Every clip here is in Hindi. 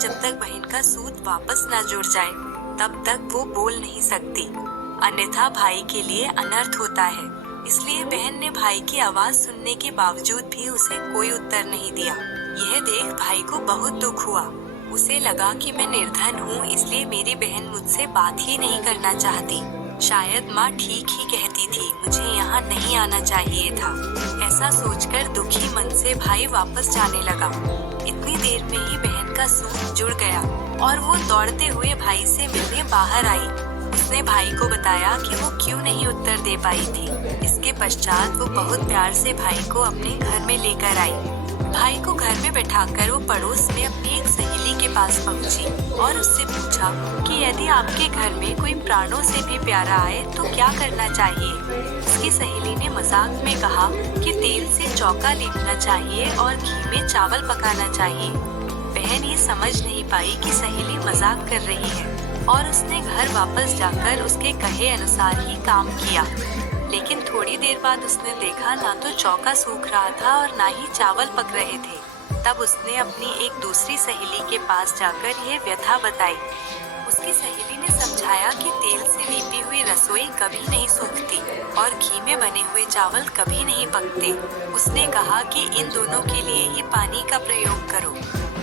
जब तक बहन का सूत वापस न जुड़ जाए तब तक वो बोल नहीं सकती, अन्यथा भाई के लिए अनर्थ होता है। इसलिए बहन ने भाई की आवाज सुनने के बावजूद भी उसे कोई उत्तर नहीं दिया। यह देख भाई को बहुत दुख हुआ। उसे लगा कि मैं निर्धन हूँ, इसलिए मेरी बहन मुझसे बात ही नहीं करना चाहती। शायद माँ ठीक ही कहती थी, मुझे यहाँ नहीं आना चाहिए था। ऐसा सोचकर दुखी मन से भाई वापस जाने लगा। इतनी देर में ही बहन का सूत जुड़ गया और वो दौड़ते हुए भाई से मिलने बाहर आई। उसने भाई को बताया कि वो क्यों नहीं उत्तर दे पाई थी। इसके पश्चात वो बहुत प्यार से भाई को अपने घर में लेकर आई। भाई को घर में बैठाकर वो पड़ोस में अपनी एक सहेली के पास पहुंची और उससे पूछा कि यदि आपके घर में कोई प्राणों से भी प्यारा आए तो क्या करना चाहिए। उसकी सहेली ने मजाक में कहा कि तेल से चौका लेपना चाहिए और घी में चावल पकाना चाहिए। बहन ये समझ नहीं पाई कि सहेली मजाक कर रही है और उसने घर वापस जाकर उसके कहे अनुसार ही काम किया। लेकिन थोड़ी देर बाद उसने देखा ना तो चौका सूख रहा था और ना ही चावल पक रहे थे। तब उसने अपनी एक दूसरी सहेली के पास जाकर यह व्यथा बताई। उसकी सहेली ने समझाया कि तेल से लीपी हुई रसोई कभी नहीं सूखती और घी में बने हुए चावल कभी नहीं पकते। उसने कहा कि इन दोनों के लिए ही पानी का प्रयोग करो।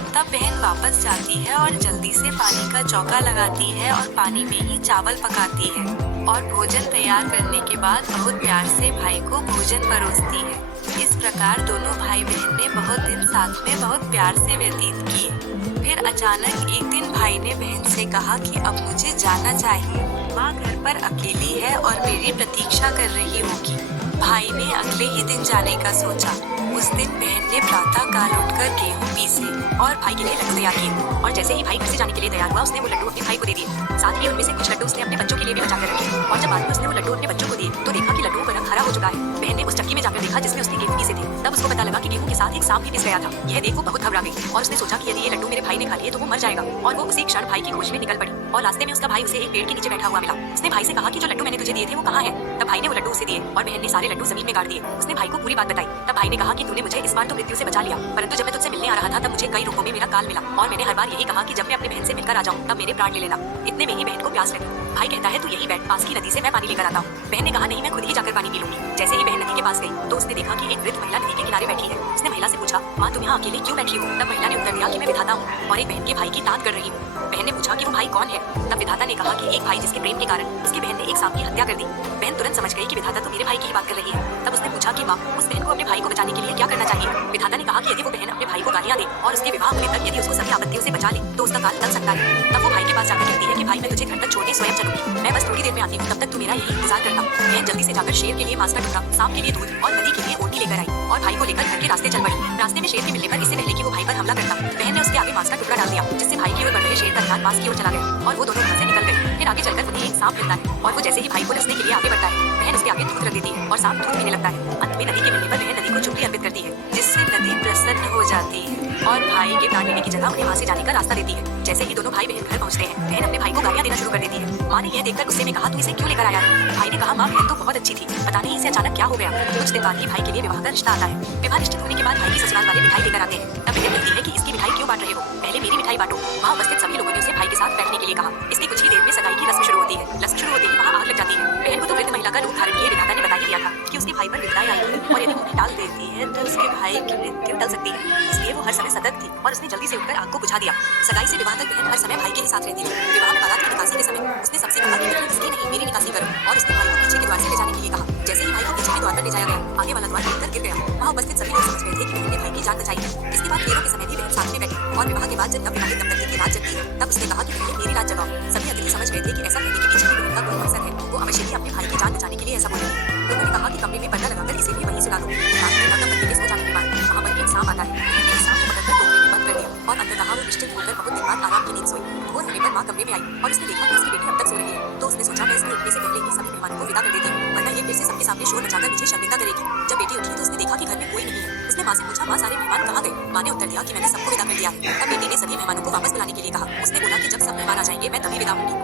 तब बहन वापस जाती है और जल्दी से पानी का चौका लगाती है और पानी में ही चावल पकाती है और भोजन तैयार करने के बाद बहुत प्यार से भाई को भोजन परोसती है। इस प्रकार दोनों भाई बहन ने बहुत दिन साथ में बहुत प्यार से व्यतीत किए। फिर अचानक एक दिन भाई ने बहन से कहा कि अब मुझे जाना चाहिए, माँ घर पर अकेली है और मेरी प्रतीक्षा कर रही होगी। भाई ने अगले ही दिन जाने का सोचा। उस दिन बहन ने प्रातः काल उठकर गेहूँ पीसे और भाई के लिए लड्डू तैयार किए और जैसे ही भाई घर से जाने के लिए तैयार हुआ उसने वो लड्डू अपने भाई को दे दिए। साथ ही उनमें से कुछ लड्डू उसने अपने बच्चों के लिए भी बचा कर रखे और जब बाद में उसने वो लड्डू अपने बच्चों को दिए तो देखा कि लड्डू का रंग हरा हो चुका है। बहन ने उस चक्की में जाकर देखा जिसमें उसने गेहूँ पीसे थे। तब उसको पता लगा कि गेहूँ के साथ एक सांप भी पिस गया था। यह देख वो बहुत घबरा गई और उसने सोचा कि यदि ये लड्डू मेरे भाई ने खा लिए तो वो मर जाएगा और वो उसी क्षण भाई की खोज में निकल पड़ी और रास्ते में उसका भाई उसे एक पेड़ के नीचे बैठा हुआ मिला। उसने भाई से कहा कि जो लड्डू मैंने तुझे दिए थे वो कहाँ है। तब भाई ने वो लड्डू उसे दिए और बहन ने सारे लड्डू जमीन में गाड़ दिए। उसने भाई को पूरी बात बताई। तब भाई ने कहा कि तूने मुझे इस बार तो मृत्यु से बचा लिया, परंतु जब मैं तुझसे मिलने आ रहा था तब मुझे कई रूपों में मेरा काल मिला और मैंने हर बार यही कहा कि जब मैं अपनी बहन से मिलकर आ जाऊँ तब मेरे प्राण ले लेना। इतने में ही बहन को प्यास लगी। भाई कहता है तू यही बैठ, पास की नदी से मैं पानी लेकर आता हूँ। बहन ने कहा नहीं, मैं खुद ही जाकर पानी पी लूंगी। जैसे ही बहन नदी के पास गई तो उसने देखा कि एक वृद्ध महिला नदी के किनारे बैठी है। उसने महिला से पूछा, माँ तुम यहाँ अकेले क्यों बैठी हो। तब महिला ने उत्तर दिया कि मैं विधाता हूँ और एक बहन के भाई की दाद कर रही हूँ। बहन ने पूछा कि वो भाई कौन है। तब विधाता ने कहा कि एक भाई जिसके प्रेम के कारण उसकी बहन ने एक सांप की हत्या कर दी। बहन तुरंत समझ गई कि विधाता तो मेरे भाई की ही बात कर रही है। तब उसने पूछा कि माँ उस बहन को अपने भाई को बचाने के लिए क्या करना चाहिए। विधाता ने कहा कि यदि वो बहन अपने भाई को गालियाँ दे और उसके विवाह होने तक यदि उसको सभी आपत्तियों से बचा ले तो उसका काल टल सकता है। तब वो भाई के पास जाकर कहती है कि भाई मैं तुझे घर तक छोड़ने स्वयं चलूंगी, मैं बस थोड़ी देर में आती हूँ, तब तक तू मेरा यही इंतजार करना। बहन जल्दी से जाकर शेर के लिए मांस का टुकड़ा, सांप के लिए दूध और नदी के लिए ओढ़नी लेकर आई और भाई को लेकर घर के रास्ते चल पड़ी। रास्ते में शेर के मिलने पर इससे पहले कि वो भाई पर हमला करता बहन ने उसके आगे मांस का टुकड़ा डाल दिया, जिससे भाई की ओर बढ़ रहे शेर का ध्यान पास की ओर चला गया और वो दोनों घर से निकल गए। फिर आगे चलकर उन्हें एक सांप मिलता है और वो जैसे ही भाई को डसने के लिए आगे बढ़ता है बहन उसके आगे दूध रख देती है और सांप दूध पीने लगता है। अंत में नदी के मिलने पर बहन नदी को चुप्पी अर्पित करती है, जिससे नदी प्रसन्न हो जाती है और भाई के प्राण लेने की जगह उन्हें वहाँ से जाने का रास्ता देती है। जैसे ही दोनों भाई बहन घर पहुँचते हैं बहन अपने भाई को गालियाँ देना शुरू कर देती है। माँ ने यह देखकर गुस्से में कहा तू इसे क्यों लेकर आया है। भाई ने कहा माँ बहन तो बहुत अच्छी थी, पता नहीं इसे अचानक क्या हो गया। कुछ दिन बाद ही भाई के लिए विवाह का रिश्ता आता है। विवाह निश्चित होने के बाद भाई की ससुराल वाले मिठाई लेकर आते हैं। तब बहन कहती है कि इसकी मिठाई क्यों बांट रहे हो, पहले मेरी मिठाई बांटो। वहाँ उपस्थित सभी लोगों ने उसे भाई के साथ बैठने के लिए कहा। इसकी कुछ ही देर में सगाई की रस्म शुरू होती है। रस्म शुरू होते ही वहाँ आग लग जाती है। बहन को तो वृद्ध महिला का रूप धारण किए विधाता ने बता ही दिया था कि उसके भाई पर विपदाएं आई और यदि उन्हें टाल देती है तो उसके भाई की मृत्यु टल सकती है। इसलिए वो हर समय सतर्क थी और उसने जल्दी से उठकर आग को बुझा दिया। सगाई से विवाह तक बहन हर समय भाई के ही साथ रहती थी। विवाह में बारात की निकासी के समय उसने सबसे कहा कि इसकी नहीं मेरी निकासी करो और उसने भाई को पीछे के द्वार से ले जाने के लिए कहा। जैसे ही भाई को पीछे के द्वार पर ले जाया गया आगे वाला द्वार टूटकर गिर गया। वहाँ उपस्थित सभी लोग समझ गए थे कि बहन ने भाई की जान बचाई है। इसके बाद फेरों के समय भी बहन साथ में बैठी और विवाह के बाद जब नवविवाहित दंपति की रात जगती है तब उसने कहा कि पहले मेरी रात जगाओ। सभी अतिथि समझ गए थे कि ऐसा कहने के पीछे भी बहन का कोई मकसद है। वो अवश्य ही अपने भाई की जान बचाने के लिए ऐसा बोलेगी। उन्होंने कहा कि कमरे में पर्दा लगाकर इसे भी वहीं सुला दो। रात में नवदंपति के सो जाने के बाद वहाँ पर एक सांप आता है। एक सांप को पकड़कर टोकरी में बंद कर दिया और अंततः वो निश्चिंत होकर बहुत दिन बाद आराम की नींद सोई। भोर होने पर माँ कमरे में आई और उसने देखा कि उसकी बेटी अब तक सो रही है। तो उसने सोचा मैं इसके उठने से पहले ही सभी मेहमानों को विदा कर देती हूँ, वरना ये फिर से सबके सामने शोर मचाकर मुझे शर्मिंदा करेगी। जब बेटी उठी तो उसने देखा कि घर में कोई नहीं है। उसने माँ से पूछा माँ सारे मेहमान कहाँ गए। माँ ने उत्तर दिया कि मैंने सबको विदा कर दिया है। तब बेटी ने सभी मेहमानों को वापस बुलाने के लिए कहा। उसने बोला कि जब सब मेहमान आ जाएंगे मैं तभी विदा होंगी।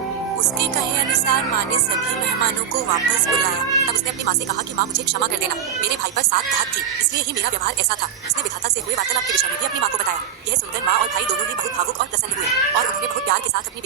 उसके कहे अनुसार माँ ने सभी मेहमानों को वापस बुलाया। तब उसने अपनी माँ से कहा कि माँ, मुझे क्षमा कर देना, मेरे भाई पर सात घात थी, इसलिए ही मेरा व्यवहार ऐसा था। उसने विधाता से हुए वार्तालाप के विषय में भी अपनी माँ को बताया। यह सुनकर माँ और भाई दोनों ही बहुत भावुक और प्रसन्न हुए और उन्होंने बहुत प्यार के साथ अपनी